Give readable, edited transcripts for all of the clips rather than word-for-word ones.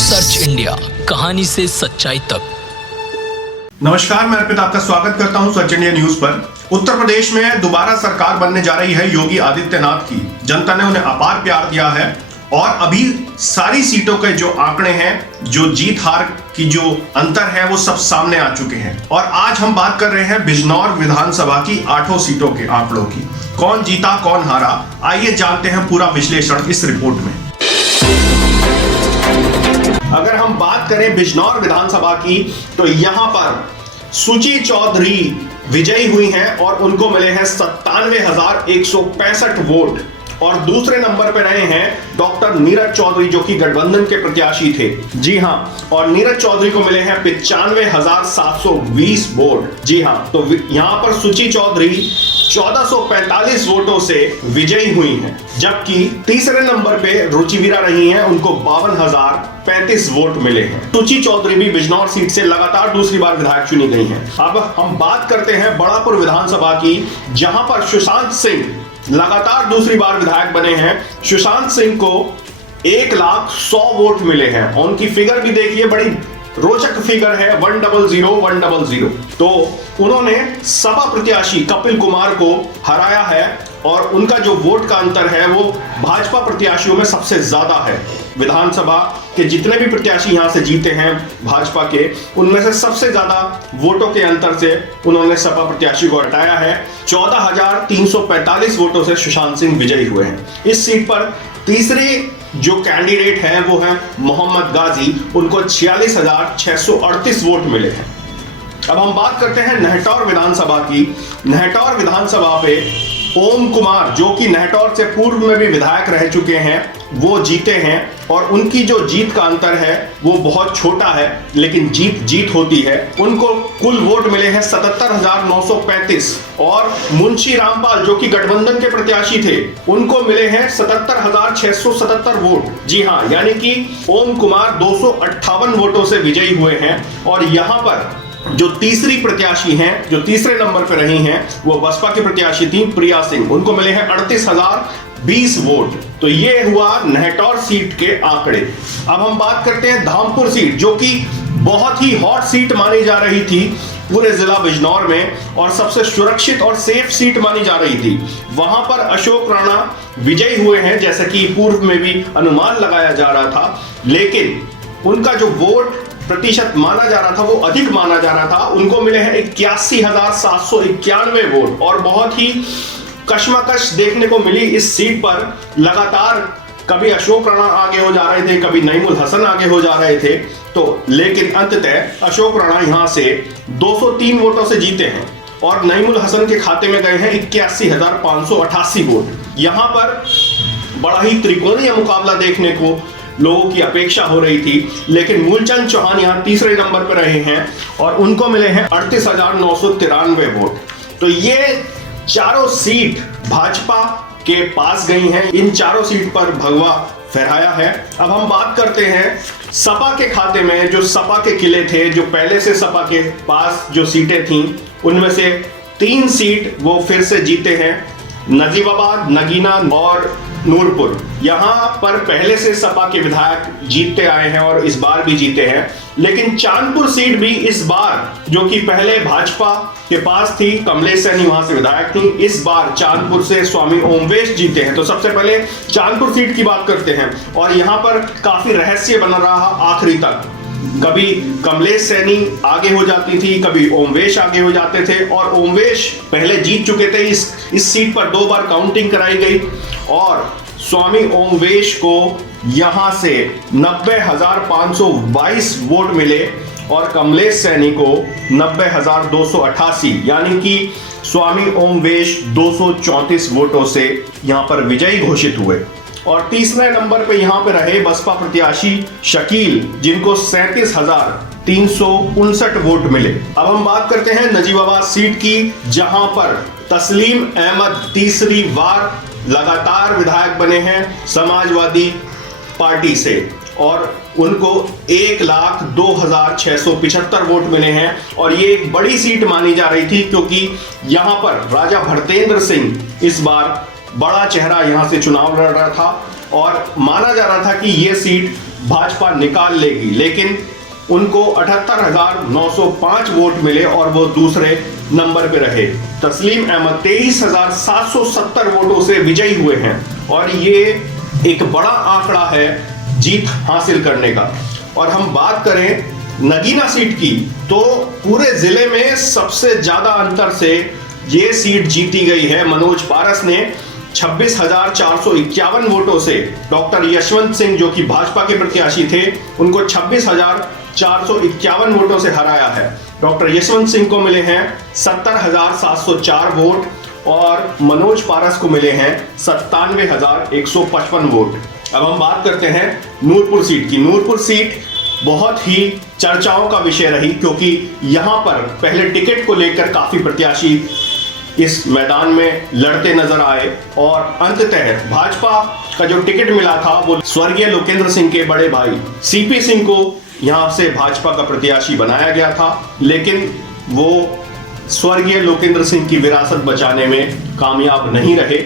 Search India, कहानी से सच्चाई तक। नमस्कार, मैं अर्पित आपका स्वागत करता हूं सर्च इंडिया न्यूज पर। उत्तर प्रदेश में दोबारा सरकार बनने जा रही है योगी आदित्यनाथ की। जनता ने उन्हें अपार प्यार दिया है और अभी सारी सीटों के जो आंकड़े हैं, जो जीत हार की जो अंतर है, वो सब सामने आ चुके हैं। और आज हम बात कर रहे हैं बिजनौर विधानसभा की 8 सीटों के आंकड़ों की। कौन जीता, कौन हारा, आइए जानते हैं पूरा विश्लेषण इस रिपोर्ट में। अगर हम बात करें बिजनौर विधानसभा की, तो यहां पर सुची चौधरी विजयी हुई हैं और उनको मिले हैं 97,165 वोट। और दूसरे नंबर पे रहे हैं डॉक्टर नीरज चौधरी, जो कि गठबंधन के प्रत्याशी थे। जी हां, और नीरज चौधरी को मिले हैं 95,720 वोट। जी हां, तो यहां पर सुची चौधरी 1445 वोटों से विजयी हुई हैं। जबकि तीसरे नंबर पे रुचिवीरा रही हैं, उनको 52,035 वोट मिले हैं। सुची चौधरी भी बिजनौर सीट से लगातार दूसरी बार विधायक चुनी गई हैं। अब हम बात करते हैं बड़ापुर विधानसभा की, जहां पर सुशांत सिंह लगातार दूसरी बार विधायक बने हैं। सुशांत सिंह को 1,00,100 वोट मिले हैं। उनकी फिगर भी देखिए, बड़ी रोचक फिगर है, 100,100। तो उन्होंने सपा प्रत्याशी कपिल कुमार को हराया है और उनका जो वोट का अंतर है वो भाजपा प्रत्याशियों में सबसे ज्यादा है। विधानसभा के जितने भी प्रत्याशी यहां से जीते हैं भाजपा के, उनमें से सबसे ज्यादा वोटों के अंतर से उन्होंने सपा प्रत्याशी को हटाया है। 14,345 वोटों से सुशांत सिंह विजयी हुए हैं। इस सीट पर तीसरे जो कैंडिडेट हैं वो हैं मोहम्मद गाजी, उनको 46,638 वोट मिले हैं। अब हम बात करते हैं नहटौर विधानसभा की। नहटौर विधानसभा पे ओम कुमार, जो कि नहटौर से पूर्व में भी विधायक रह चुके हैं, वो जीते हैं और उनकी जो जीत का अंतर है वो बहुत छोटा है, लेकिन जीत होती है। उनको कुल वोट मिले हैं 77,935। और मुंशी रामपाल, जो कि गठबंधन के प्रत्याशी थे, उनको मिले हैं 77,677 वोट। जी हां, यानी कि ओम कुमार 258 वोटों से विजयी हुए हैं। और यहां पर जो तीसरी प्रत्याशी हैं, जो तीसरे नंबर पर रही हैं, वो बसपा की प्रत्याशी थी प्रिया सिंह, उनको मिले हैं 38,020 वोट। तो ये हुआ नहटौर सीट के आंकड़े। अब हम बात करते हैं धामपुर सीट, जो कि बहुत ही हॉट सीट मानी जा रही थी पूरे जिला बिजनौर में और सबसे सुरक्षित और सेफ सीट मानी जा रही थी। वहां पर अशोक राणा विजयी हुए हैं, जैसे कि पूर्व में भी अनुमान लगाया जा रहा था, लेकिन उनका जो वोट प्रतिशत माना जा रहा था वो अधिक माना जा रहा था। उनको मिले हैं 81,791 वोट। और बहुत ही कश्मकश देखने को मिली इस सीट पर। लगातार कभी अशोक राणा आगे हो जा रहे थे, कभी नईमुल हसन आगे हो जा रहे थे, तो लेकिन अंततः अशोक राणा यहां से 203 वोटों से जीते हैं और नईमुल हसन के खाते में गए हैं 81,588 वोट। यहां पर बड़ा ही त्रिकोणीय मुकाबला देखने को लोगों की अपेक्षा हो रही थी, लेकिन मूलचंद चौहान यहां तीसरे नंबर पर रहे हैं और उनको मिले हैं 38,993 वोट। तो ये चारों सीट भाजपा के पास गई हैं। इन चारों सीट पर भगवा फहराया है। अब हम बात करते हैं सपा के खाते में। जो सपा के किले थे, जो पहले से सपा के पास जो सीटें थीं, उनमें से 3 सीट वो फिर से जीते हैं, नजीबाबाद, नगीना और नूरपुर। यहां पर पहले से सपा के विधायक जीतते आए हैं और इस बार भी जीते हैं। लेकिन चांदपुर सीट भी इस बार, जो कि पहले भाजपा के पास थी, कमलेश सैनी वहां से विधायक थी, इस बार चांदपुर से स्वामी ओमवेश जीते हैं। तो सबसे पहले चांदपुर सीट की बात करते हैं। और यहां पर काफी रहस्य बना रहा आखिरी तक। कभी कमलेश सैनी आगे हो जाती थी, कभी ओमवेश आगे हो जाते थे, और ओमवेश पहले जीत चुके थे। इस सीट पर 2 बार काउंटिंग कराई गई और स्वामी ओमवेश को यहां से 90,522 वोट मिले और कमलेश सैनी को 90,288, यानी कि स्वामी ओमवेश 234 वोटों से यहां पर विजयी घोषित हुए। और तीसरे नंबर पे यहां पे रहे बसपा प्रत्याशी शकील, जिनको 37,359 वोट मिले। अब हम बात करते हैं नजीबाबाद सीट की, जहां पर तस्लीम अहमद तीसरी बार लगातार विधायक बने हैं समाजवादी पार्टी से और उनको 1,02,675 वोट मिले हैं। और ये एक बड़ी सीट मानी जा रही थी, क्योंकि यहां पर राजा भरतेंद्र सिंह इस बार बड़ा चेहरा यहां से चुनाव लड़ रहा था और माना जा रहा था कि ये सीट भाजपा निकाल लेगी, लेकिन उनको 78,905 वोट मिले और वो दूसरे नंबर पे रहे। तस्लीम अहमद 23,770 वोटों से विजयी हुए हैं और ये एक बड़ा आंकड़ा है जीत हासिल करने का। और हम बात करें नगीना सीट की, तो पूरे जिले में सबसे ज्यादा अंतर से ये सीट जीती गई है। मनोज पारस ने 26,451 वोटों से डॉक्टर यशवंत सिंह, जो कि भाजपा के प्रत्याशी थे, उनको 26,451 वोटों से हराया है। डॉक्टर यशवंत सिंह को मिले हैं 70,704 वोट और मनोज पारस को मिले हैं 97,155 वोट। अब हम बात करते हैं नूरपुर सीट की। नूरपुर सीट बहुत ही चर्चाओं का विषय रही, क्योंकि यहां पर पहले टिकट को लेकर काफी प्रत्याशी इस मैदान में लड़ते नजर आए और अंततः भाजपा का जो टिकट मिला था वो स्वर्गीय लोकेंद्र सिंह के बड़े भाई सीपी सिंह को यहां से भाजपा का प्रत्याशी बनाया गया था, लेकिन वो स्वर्गीय लोकेंद्र सिंह की विरासत बचाने में कामयाब नहीं रहे।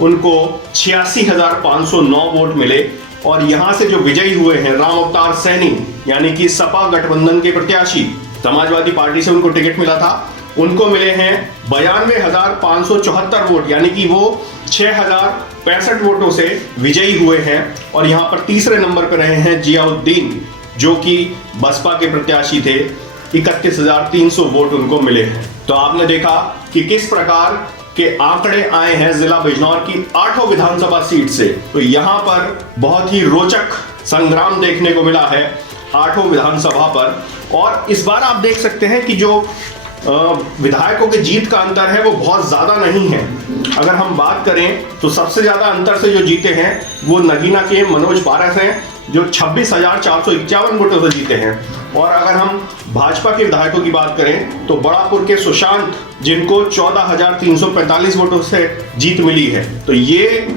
उनको 86,509 वोट मिले और यहां से जो विजयी हुए हैं राम अवतार सैनी, यानी कि सपा गठबंधन के प्रत्याशी, समाजवादी पार्टी से उनको टिकट मिला था, उनको मिले हैं 92,574 वोट, यानी कि वो 6,065 वोटों से विजयी हुए हैं। और यहां पर तीसरे नंबर पर रहे हैं जियाउद्दीन, जो कि बसपा के प्रत्याशी थे, 31,300 वोट उनको मिले हैं। तो आपने देखा कि किस प्रकार के आंकड़े आए हैं जिला बिजनौर की 8 विधानसभा सीट से। तो यहां पर बहुत ही रोचक संग्राम देखने को मिला है 8 विधानसभा पर। और इस बार आप देख सकते हैं कि जो विधायकों के जीत का अंतर है वो बहुत ज्यादा नहीं है। अगर हम बात करें तो सबसे ज्यादा अंतर से जो जीते हैं वो नगीना के मनोज पारस हैं, जो 26,451 वोटों से जीते हैं। और अगर हम भाजपा के विधायकों की बात करें तो बड़ापुर के सुशांत, जिनको 14,345 वोटों से जीत मिली है। तो ये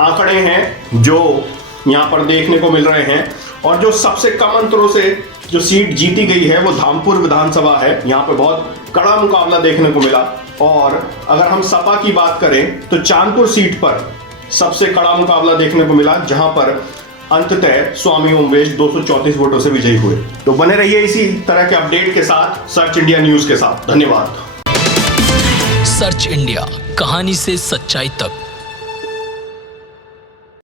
आंकड़े हैं जो यहाँ पर देखने को मिल रहे हैं। और जो सबसे कम अंतरों से जो सीट जीती गई है वो धामपुर विधानसभा है। यहाँ पर बहुत कड़ा मुकाबला देखने को मिला। और अगर हम सपा की बात करें तो चांदपुर सीट पर सबसे कड़ा मुकाबला देखने को मिला, जहां पर अंततः स्वामी ओमवेश 234 वोटों से विजयी हुए। तो बने रहिए इसी तरह के अपडेट के साथ सर्च इंडिया न्यूज के साथ। धन्यवाद। सर्च इंडिया, कहानी से सच्चाई तक।